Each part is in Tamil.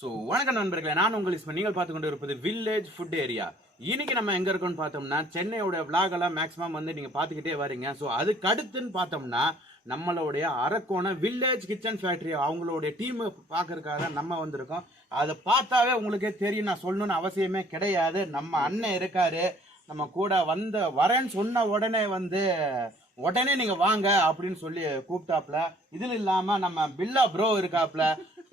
ஸோ வணக்கம் நண்பர்களே, நான் உங்கள் இஸ்மா. நீங்கள் பார்த்து கொண்டு இருப்பது வில்லேஜ் ஃபுட் ஏரியா. இன்னைக்கு நம்ம எங்கே இருக்கோம்னு பார்த்தோம்னா, சென்னையோட விளாகெல்லாம் மேக்ஸிமம் வந்து நீங்கள் பார்த்துக்கிட்டே வரீங்க. ஸோ அதுக்கு அடுத்துன்னு பார்த்தோம்னா நம்மளுடைய அரக்கோணம் வில்லேஜ் கிச்சன் ஃபேக்ட்ரி அவங்களுடைய டீமை பார்க்கறதுக்காக நம்ம வந்திருக்கோம். அதை பார்த்தாவே உங்களுக்கே தெரியும், நான் சொல்லணும்னு அவசியமே கிடையாது. நம்ம அண்ணன் இருக்காரு நம்ம கூட. வரேன்னு சொன்ன உடனே உடனே நீங்க வாங்க அப்படின்னு சொல்லி கூப்பிட்டாப்ல. இதுல இல்லாம நம்ம பில்லா ப்ரோ இருக்காப்ல.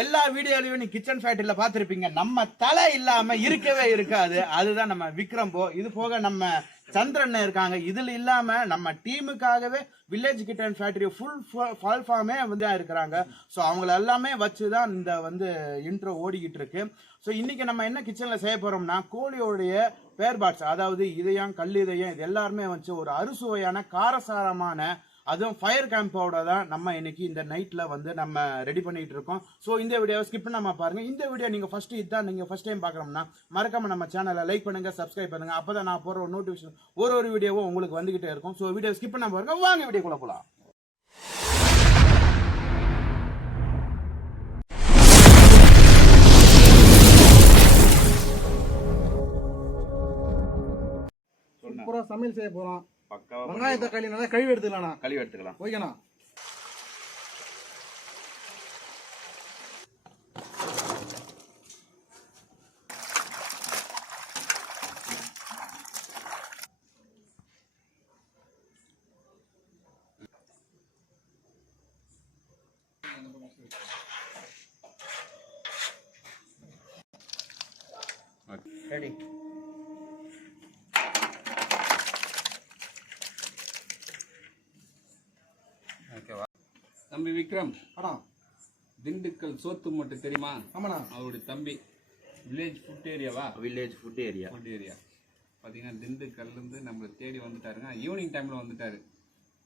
எல்லா வீடியோலையும் நீ கிச்சன் ஃபேக்டரியில பார்த்துருப்பீங்க. நம்ம தலை இல்லாம இருக்கவே இருக்காது. அதுதான் நம்ம விக்ரம் ப்ரோ. இது போக நம்ம சந்திரன் இருக்காங்க. இதுல இல்லாம நம்ம டீமுக்காகவே வில்லேஜ் கிச்சன் ஃபேக்டரி ஃபுல் ஃபார்மே இருக்கிறாங்க. ஸோ அவங்கள எல்லாமே வச்சுதான் இந்த இன்ட்ரோ ஓடிக்கிட்டு இருக்கு. ஸோ இன்னைக்கு நம்ம என்ன கிச்சன்ல செய்ய போறோம்னா, கோழியோடைய பேர்பாட்ஸ், அதாவது இதயம், கல்லீதயம், இது எல்லாருமே வச்சு ஒரு அறுசுவையான காரசாரமான, அதுவும் ஃபயர் கேம்போட தான் நம்ம இன்னைக்கு இந்த நைட்ல நம்ம ரெடி பண்ணிட்டு இருக்கோம். ஸோ இந்த வீடியோவை ஸ்கிப் பண்ணாம பாருங்க. இந்த வீடியோ நீங்க நீங்க ஃபர்ஸ்ட் டைம் பார்க்கணும்னா மறக்காம நம்ம சேனலை லைக் பண்ணுங்க, சப்ஸ்கிரைப் பண்ணுங்க. அப்பதான் நான் போற ஒரு நோட்டிபிகேஷன் ஒரு வீடியோவும் உங்களுக்கு வந்துகிட்டே இருக்கும். ஸோ வீடியோ ஸ்கிப் பண்ணாம பாருங்க. வாங்க வீடியோக்குள்ள போலாம். சூப்பரா சமையல் செய்ய போறோம். வெங்காய தக்காளி நல்லா கழுவி எடுத்துக்கலாம். ஓகேண்ணா. ரெடி. தம்பி விக்ரம், திண்டுக்கல் சோத்து மட்டும் தெரியுமா? ஆமாண்ணா. அவருடைய தம்பி வில்லேஜ் ஃபுட் ஏரியாவா? Village food area. பார்த்தீங்கன்னா திண்டுக்கல்லேருந்து நம்மளை தேடி வந்துட்டாருங்க. ஈவினிங் டைமில் வந்துட்டார்.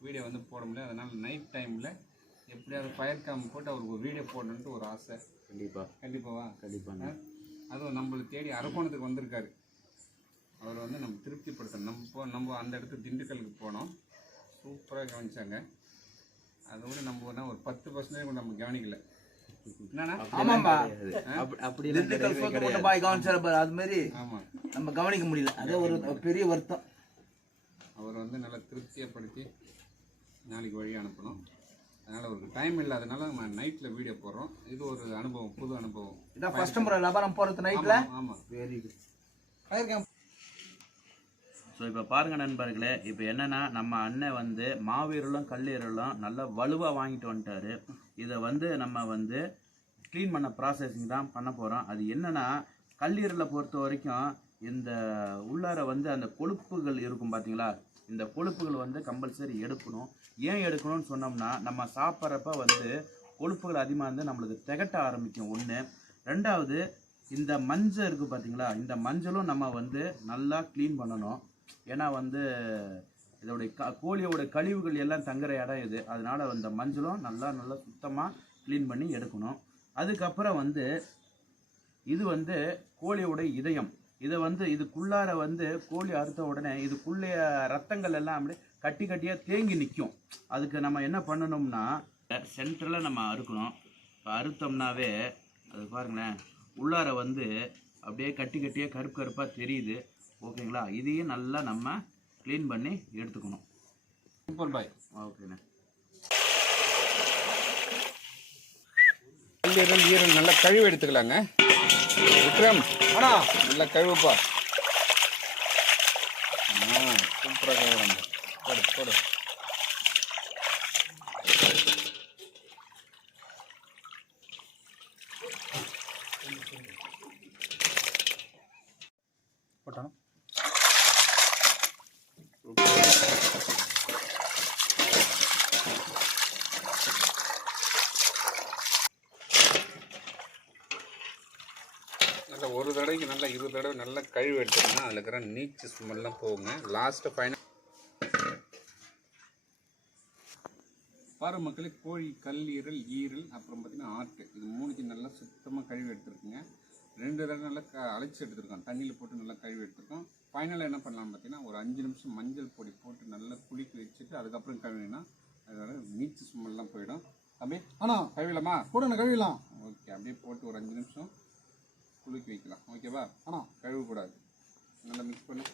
வீடியோ போட முடியல. அதனால் நைட் டைமில் எப்படியாவது ஃபயர் கேம் போட்டு அவருக்கு ஒரு வீடியோ போடணுன்ட்டு ஒரு ஆசை. கண்டிப்பாக. அதுவும் நம்மளை தேடி அரக்கோணத்துக்கு வந்திருக்காரு. அவர் நம்ம திருப்திப்படுத்தணும். நம்ம அந்த இடத்துக்கு திண்டுக்கலுக்கு போனோம். சூப்பராக கவனிச்சாங்க. அதோட நம்ம ஒரு 10% கூட நம்ம கவனிக்கல. நம்ம கவனிக்க முடியல. அது ஒரு பெரிய வருத்தம். அவர் நல்லா திருப்தியப்படுத்தி நாளைக்கு வழி அனுப்பணும். அதனால அவருக்கு டைம் இல்லாதனால நம்ம நைட்ல வீடியோ போடுறோம். இது ஒரு அனுபவம், புது அனுபவம். இதான் ஃபர்ஸ்ட் முறை லபாரம் போறது நைட்ல. ஆமா, very good. Fire camp. So இப்போ பாருங்கள் நண்பர்களே, இப்போ என்னென்னா நம்ம அண்ணன் மாவீரலும் கல்லீரலும் நல்லா வலுவாக வாங்கிட்டு வந்துட்டாரு. இதை நம்ம க்ளீன் பண்ண ப்ராசஸிங் தான் பண்ண போகிறோம். அது என்னென்னா, கல்லீரலை பொறுத்த வரைக்கும் இந்த உள்ளார அந்த கொழுப்புகள் இருக்கும் பார்த்தீங்களா, இந்த கொழுப்புகள் கம்பல்சரி எடுக்கணும். ஏன் எடுக்கணும்னு சொன்னோம்னா, நம்ம சாப்பிட்றப்ப கொழுப்புகள் அதிகமாக நம்மளுக்கு திகட்ட ஆரம்பிக்கும். ஒன்று. ரெண்டாவது, இந்த மஞ்சள் இருக்குது பார்த்தீங்களா, இந்த மஞ்சளும் நம்ம நல்லா க்ளீன் பண்ணணும். ஏன்னா இதோடைய கோழியோட கழிவுகள் எல்லாம் தங்குற இடம் இது. அதனால இந்த மஞ்சளும் நல்லா சுத்தமாக க்ளீன் பண்ணி எடுக்கணும். அதுக்கப்புறம் இது கோழியோட இதயம். இதை இதுக்குள்ளார கோழி அறுத்த உடனே இதுக்குள்ளே ரத்தங்கள் எல்லாம் அப்படியே கட்டி கட்டியாக தேங்கி நிற்கும். அதுக்கு நம்ம என்ன பண்ணணும்னா, சென்டரில் நம்ம அறுக்கணும். இப்போ அறுத்தோம்னாவே அது பாருங்களேன், உள்ளார அப்படியே கட்டி கட்டியாக கருப்பு கருப்பாக தெரியுது. ஓகேங்களா? இதையும் நல்லா நம்ம க்ளீன் பண்ணி எடுத்துக்கணும். சூப்பர் பாய். ஓகேண்ணே. ஈரல் நல்லா கழுவி எடுத்துக்கலாங்க. விக்ரம், நல்லா கழுவுப்பா. சூப்பராக கழுவுறாங்க. போடு. போட்டானோ? நல்லா ஒரு தடவைக்கு நல்லா 20 தடவை நல்லா கழுவி எடுத்தோம்னா அதில் இருக்கிற நீச்சு ஸ்மெல்லாம் போகுங்க. லாஸ்ட்டு ஃபைனல் பாரு மக்களே, கோழி கல்லீரல், ஈரல், அப்புறம் பார்த்தீங்கன்னா ஆட்டு, இது மூணுக்கு நல்லா சுத்தமாக கழுவி எடுத்துருக்குங்க. 2 தடவை நல்லா அழைச்சி எடுத்துருக்கோம். தண்ணியில் போட்டு நல்லா கழுவி எடுத்துருக்கோம். ஃபைனலாக என்ன பண்ணலாம் பார்த்தீங்கன்னா, ஒரு 5 நிமிஷம் மஞ்சள் பொடி போட்டு நல்லா குளிக்க வச்சுட்டு அதுக்கப்புறம் கழுவினா அதோட நீச்சு ஸ்மெல்லாம் போயிடும். அப்படியே கழுவிடலாமா? போட்டு கழுவிடலாம். ஓகே, அப்படியே போட்டு ஒரு 5 நிமிஷம் குலுக்கி வைக்கலாம். ஓகேவா? ஆனால் கழுவக்கூடாது. நல்லா மிக்ஸ் பண்ணி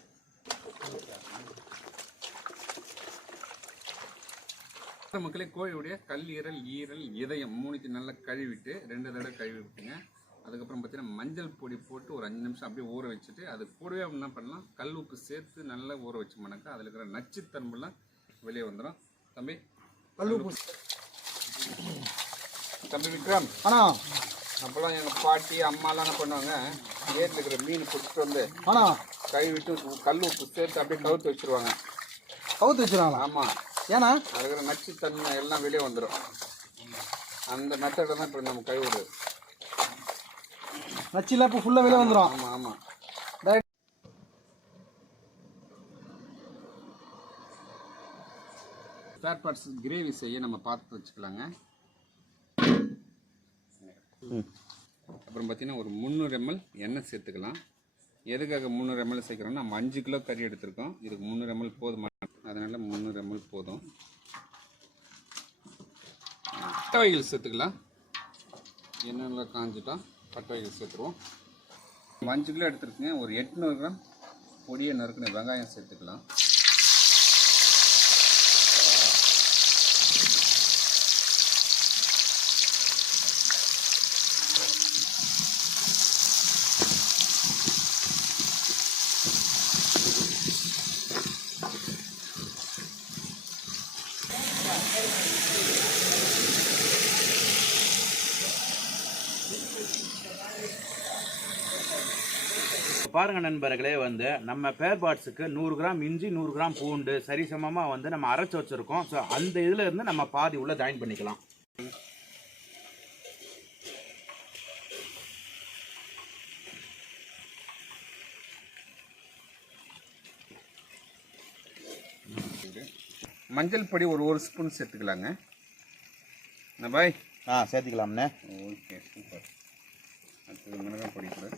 மக்களே, கோழியுடைய கல்லீரல், ஈரல், இதயம் மூணுத்தையும் நல்லா கழுவிட்டு 2 தடவை கழுவி விட்டுங்க. அதுக்கப்புறம் பார்த்தீங்கன்னா மஞ்சள் பொடி போட்டு ஒரு 5 நிமிஷம் அப்படியே ஊற வச்சுட்டு அது கூடவே என்ன பண்ணலாம், கல் உப்பு சேர்த்து நல்லா ஊற வச்சோம்னாக்கா அதில் இருக்கிற நச்சுத்தன்மைலாம் வெளியே வந்துடும். தம்பி கல் உப்பு. தம்பி விக்ரம், ஆனால் அப்போல்லாம் எங்கள் பாட்டி அம்மாலாம் என்ன பண்ணுவாங்க, ஏரியில் இருக்கிற மீன் பிடிச்சிட்டு வந்து ஆனால் கழுவிட்டு கல் உப்பு சேர்த்து அப்படியே கவுத்து வச்சுருவாங்க. கவுத்து வச்சுருவாங்களா? ஆமாம், ஏன்னா அது இருக்கிற நச்சுத்தன்மை எல்லாம் வெளியே வந்துடும். அந்த மெத்தடை தான் இப்போ நம்ம கழுவுறது. நச்சில இப்போ ஃபுல்லாக வெளியே வந்துடும். ஆமாம் ஆமாம். ஸ்பேர் பார்ட்ஸ் கிரேவி செய்ய நம்ம பார்த்து வச்சுக்கலாங்க. அப்புறம் பார்த்தீங்கன்னா ஒரு 300 ml எண்ணெய் சேர்த்துக்கலாம். எதுக்காக 300 ml சேர்க்குறோம்னா நம்ம 5 கிலோ கறி எடுத்திருக்கோம். இதுக்கு 300 ml போதும், அதனால் 300 ml போதும். பட்டை வகைகள் சேர்த்துக்கலாம். எண்ணெயில் காஞ்சிட்டோம், பட்டை வகைகள் சேர்த்துருவோம். 5 கிலோ எடுத்துருக்குங்க. ஒரு 800 கிராம் பொடியை நறுக்கின வெங்காயம் சேர்த்துக்கலாம். பாருங்க நண்பர்களே, வந்து நம்ம பேர் பார்ட்ஸுக்கு 100 கிராம் இஞ்சி, 100 கிராம் பூண்டு சரிசமமாக வந்து நம்ம அரைச்சி வச்சுருக்கோம். ஸோ அந்த இதில் இருந்து நம்ம பாதி உள்ள ஜாயின் பண்ணிக்கலாம். மஞ்சள் பொடி ஒரு ஸ்பூன் சேர்த்துக்கலாங்க. பாய் சேர்த்துக்கலாம்ண்ணே. Okay, super. அடுத்தது மிளகாய் பொடி கூட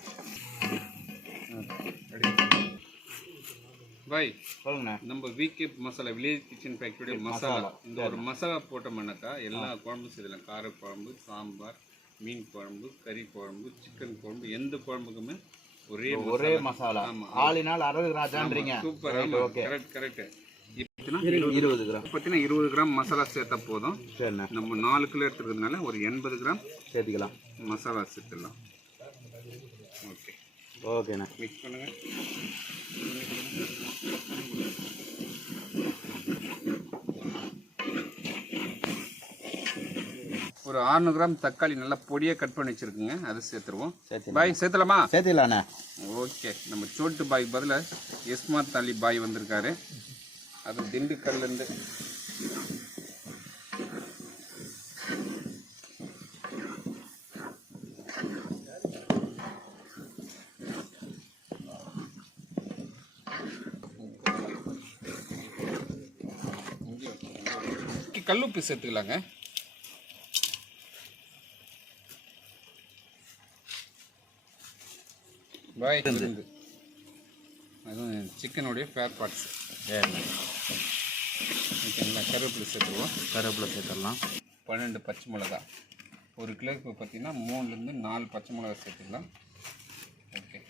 பாய் சொல்லுங்கண்ணே. நம்ம விகே மசாலா, வில்லேஜ் கிச்சன் ஃபேக்டரி மசாலா, இந்த ஒரு மசாலா போட்டோம்னாக்கா எல்லா குழம்பும் செய்யலாம். கார குழம்பு, சாம்பார், மீன் குழம்பு, கறி குழம்பு, சிக்கன் குழம்பு, எந்த குழம்புக்குமே ஒரே மசாலா. ஆளினால் 60 ராஜான்றீங்க. சூப்பர். Correct correct. 20 கிராம் பார்த்தீங்கன்னா 20 கிராம் மசாலா சேர்த்தா போதும். சரிண்ணே. நம்ம 4 கிலோ எடுத்துக்கிறதுனால ஒரு 80 கிராம் சேர்த்துக்கலாம். மசாலா சேர்த்துடலாம். ஓகே ஓகேண்ணே. மிக்ஸ் பண்ணுங்க. ஒரு 600 கிராம் தக்காளி நல்லா பொடியாக கட் பண்ணி வச்சுருக்குங்க, அதை சேர்த்துருவோம். பாய் சேர்த்துலாமா? சேர்த்துலாண்ணே. ஓகே. நம்ம சோட்டு பாய் பதிலாக எஸ்மாத் அலி பாய் வந்திருக்காரு. அது திண்டுக்கல்லேருந்து. கல்லுப்பு சேர்த்துக்கலாங்க. பாய் இருந்து அதுவும் சிக்கனுடைய ஃபேர் பார்ட்ஸ். ஓகேங்களா? கருவேப்பிலை சேர்த்துருவோம். கருவேப்பிலை சேர்த்துடலாம். 12 பச்சை மிளகா. ஒரு கிலோவுக்கு பார்த்தீங்கன்னா 3லேருந்து 4 பச்சை மிளகா சேர்த்துக்கலாம். ஓகே.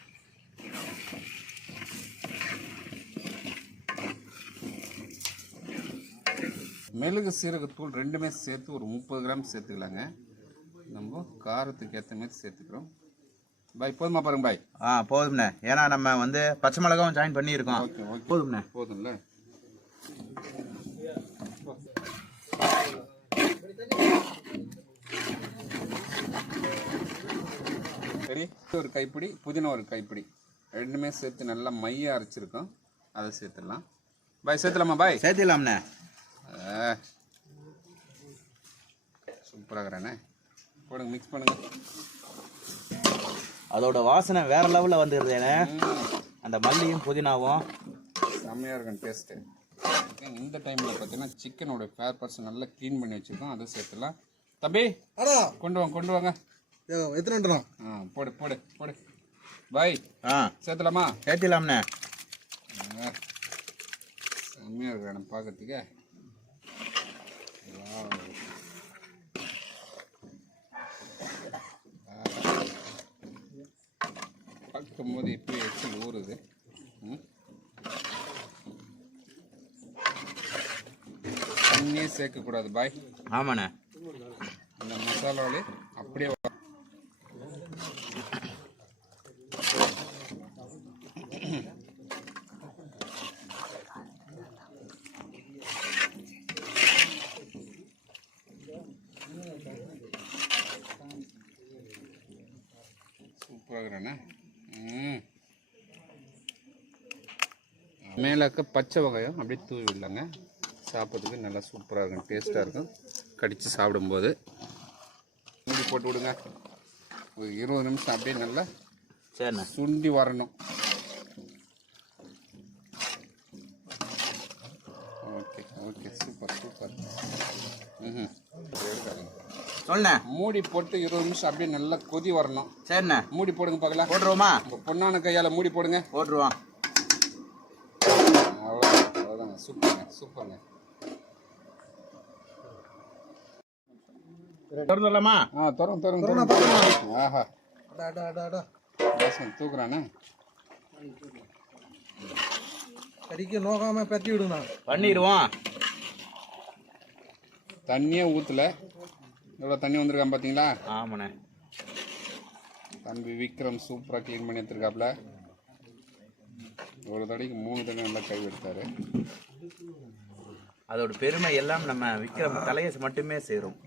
மிளகு சீரகத்தூள் ரெண்டுமே சேர்த்து ஒரு 30 கிராம் சேர்த்துக்கலாங்க. நம்ம காரத்துக்கு ஏற்ற மாதிரி சேர்த்துக்கிறோம். பாய் போதுமா பாருங்க பாய்? போதும்ண்ணே. ஏன்னா நம்ம வந்து பச்சை மிளகாவும் ஜாயின் பண்ணியிருக்கோம். ஓகே ஓகே போதும்ண்ணே. போதும்ல. சரி, ஒரு கைப்பிடி புதினா, ஒரு கைப்பிடி, ரெண்டுமே சேர்த்து நல்லா மைய அரைச்சிருக்கோம், அதை சேர்த்துடலாம். பாய் சேர்த்துலாமா? பாய் சேர்த்துலாம்ண்ணே. சூப்பராகிறேண்ணே. போடுங்க, மிக்ஸ் பண்ணுங்க. அதோட வாசனை வேற லெவலில் வந்துடுதுண்ணே. அந்த மல்லியும் புதினாவும் செம்மையாக இருக்கும் டேஸ்ட்டு. இந்த டைமில் பார்த்தீங்கன்னா சிக்கனோட ஃபேர் பார்ட்ஸ் நல்லா க்ளீன் பண்ணி வச்சுருக்கோம், அதை சேர்த்துலாம். தம்பி கொண்டு வாங்க. எத்தனை? போடு போடு போடு. பாய் சேர்த்துலாமா? சேர்த்துலாம்ண்ணே. செம்மையாக இருக்கு நம்ம பார்க்கறதுக்கு. பார்க்கும் போது இப்போ எச்சில் ஊறுது. தண்ணியே சேர்க்கக்கூடாது பாய். ஆமாண்ணே. இந்த மசாலாவிலே அப்படியே சூப்பராக மேலாக்க பச்சை வெங்காயம் அப்படியே தூவி விடலாங்க. சாப்பிட்றதுக்கு நல்லா சூப்பராக இருக்கும், டேஸ்ட்டாக இருக்கும். கடித்து சாப்பிடும்போது மூடி போட்டு விடுங்க. ஒரு 20 நிமிஷம் அப்படியே நல்லா சரிண்ணே சுண்டி வரணும். Okay okay super super. சொல்லுண்ணே. மூடி போட்டு 20 நிமிஷம் அப்படியே நல்லா கொதி வரணும். சரிண்ணே. மூடி போடுங்க பார்க்கலாம். போட்டுருவோமா? உங்கள் பொண்ணான கையால் மூடி போடுங்க. போட்டுருவோம். அவ்வளோதாங்க. சூப்பருங்க சூப்பருங்க. திறந்துடலாமா? திறந்து. ஆஹா தூக்குறானே. கறிக்கு நோக்காம பெட்டி விடுங்க. பண்ணிடுவோம். தண்ணியே ஊற்றல, எவ்வளோ தண்ணி வந்திருக்கான் பார்த்தீங்களா? ஆமாண்ணே. தம்பி விக்ரம் சூப்பராக க்ளீன் பண்ணி எடுத்துருக்காப்புல. ஒரு தடவைக்கு 3 தடவை நல்லா கை எடுத்தார். அதோட பெருமை எல்லாம் நம்ம விக்ரம் தலையை மட்டுமே சேரும்.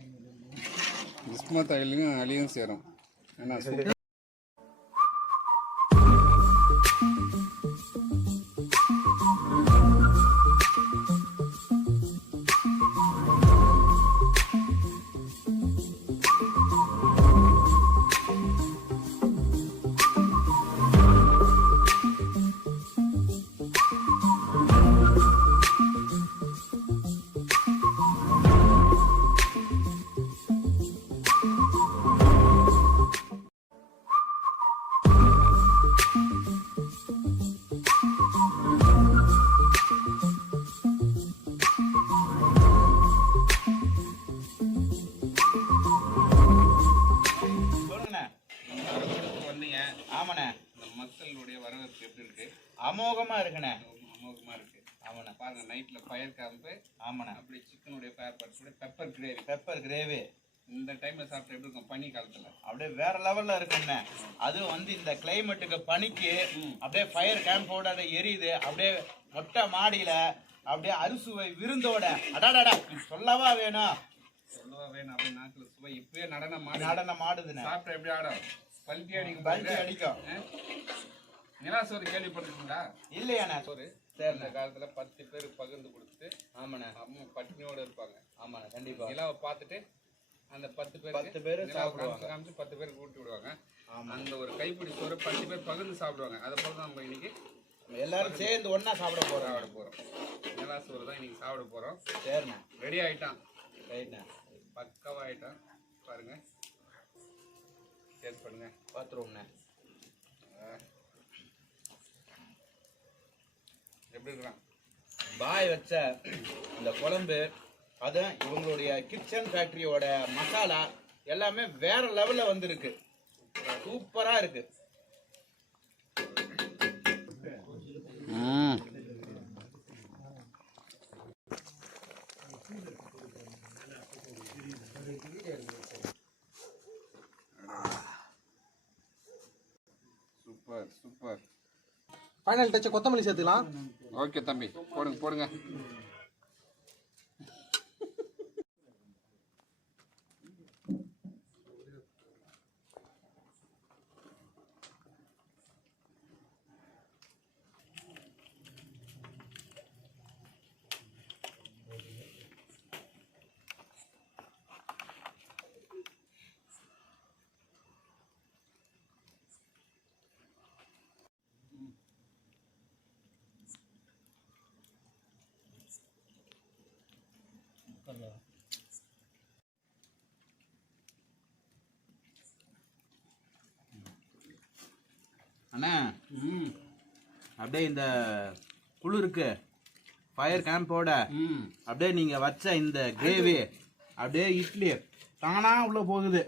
இஸ்மத் அலியும் அலியும் சேரும். ஏன்னா மக்களுடைய வரவேற்பு எப்படி இருக்கு? அமோகமா இருக்குண்ணே. அமோகமா இருக்கு. ஆமாண்ணே. பாருங்க, நைட்ல ஃபயர் கேம்ப். ஆமாண்ணே. அப்படி சிக்கனுடைய ஃபயர் பார்ட்ஸோட பெப்பர் கிரேவி இந்த டைம்ல சாப்பிட்டு எப்படி இருக்கும்? பனி காலத்துல அப்படியே வேற லெவல்ல இருக்குண்ணே. அதுவும் வந்து இந்த கிளைமேட்டுக்கு பனிக்கு அப்படியே ஃபயர் கேம்போட அதை எரியுது. அப்படியே மொட்டை மாடியில அப்படியே அறுசுவை விருந்தோட அடாடாடா சொல்லவா வேணும் அப்படி நாக்குல சுவை இப்பவே நடனம் ஆடுதுண்ணே. சாப்பிட்ட எப்படி ஆடும்? பல்ட்டி அடிக்கும். நிலா சோறு கேள்விப்பட்டிருக்கீங்களா? இல்லையாண்ணே. சோறு இந்த காலத்துல 10 பேர் பகிர்ந்து கொடுத்துட்டு ஆமாண்ணே அம்மா பட்டினியோட இருப்பாங்க. ஆமாண்ணே கண்டிப்பா. நிலாவை பார்த்துட்டு அந்த 10 பேர் காமிச்சு 10 பேருக்கு ஊட்டி விடுவாங்க. அந்த ஒரு கைப்பிடி சோறு 10 பேர் பகிர்ந்து சாப்பிடுவாங்க. அதை போல தான் நம்ம இன்னைக்கு எல்லாரும் சேர்ந்து ஒன்னா சாப்பிட போறோம். நிலா சோறு தான் இன்னைக்கு சாப்பிட போறோம். சரிண்ணே. ரெடி ஆயிட்டான். ரைட்ண்ணே. பக்காவா ஆயிட்டான். பாருங்க, டேஸ்ட் பண்ணுங்க. பார்த்துருவோம்ண்ணே. எப்படி இருக்கலாம்? பாய் வச்ச இந்த குழம்பு, அது இவங்களுடைய கிச்சன் ஃபேக்டரியோட மசாலா எல்லாமே வேற லெவல்ல வந்திருக்கு. சூப்பரா இருக்கு. Super super. ஃபைனல் டச் கொத்தமல்லி சேர்த்துக்கலாம். ஓகே தம்பி, போடுங்க. அண்ணா அப்படியே இந்த குளிருக்கு ஃபயர் கேம்போட அப்படியே நீங்க வச்ச இந்த கிரேவி அப்படியே இட்லி தானா உள்ள போகுது.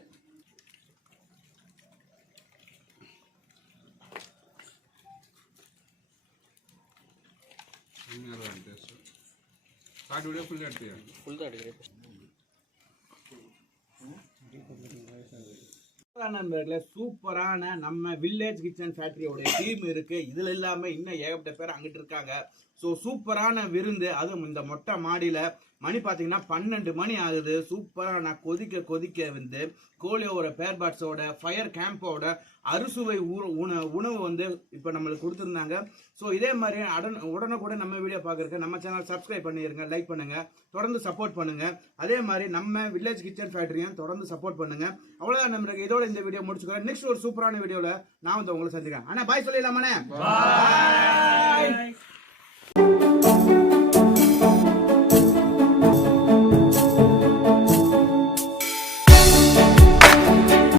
நல்லா டேஸ்ட் ஷார்ட் வீடியோ ஃபுல்லாக எடுத்துக்கிறேன். ஃபுல் தான் எடுக்கிறேன். நண்பர்களே, சூப்பரான நம்ம வில்லேஜ் கிச்சன் ஃபேக்டரியோட டீம் இருக்கு. இதுல இல்லாம இன்னும் ஏகப்பட்ட பேர் அங்கிட்டு இருக்காங்க. ஸோ சூப்பரான விருந்து, அதுவும் இந்த மொட்டை மாடியில மணி பார்த்தீங்கன்னா 12 மணி ஆகுது. சூப்பரான கொதிக்க வந்து கோழியோட பேர்பாட்ஸோட ஃபயர் கேம்போட அறுசுவை உணவு வந்து இப்போ நம்மளுக்கு கொடுத்துருந்தாங்க. ஸோ இதே மாதிரி உடனுக்குடன் நம்ம வீடியோ பார்க்குறதுக்கு நம்ம சேனல் சப்ஸ்கிரைப் பண்ணிடுங்க, லைக் பண்ணுங்க, தொடர்ந்து சப்போர்ட் பண்ணுங்க. அதே மாதிரி நம்ம வில்லேஜ் கிச்சன் ஃபேக்டரியும் தொடர்ந்து சப்போர்ட் பண்ணுங்க. அவ்வளோதான் நம்மளுக்கு. இதோட இந்த வீடியோ முடிச்சுக்கிறேன். நெக்ஸ்ட் ஒரு சூப்பரான வீடியோவில் நான் வந்து உங்களை சந்திக்கிறேன். ஆனால் பாய் சொல்லிடலாமாண்ணே? பாய்.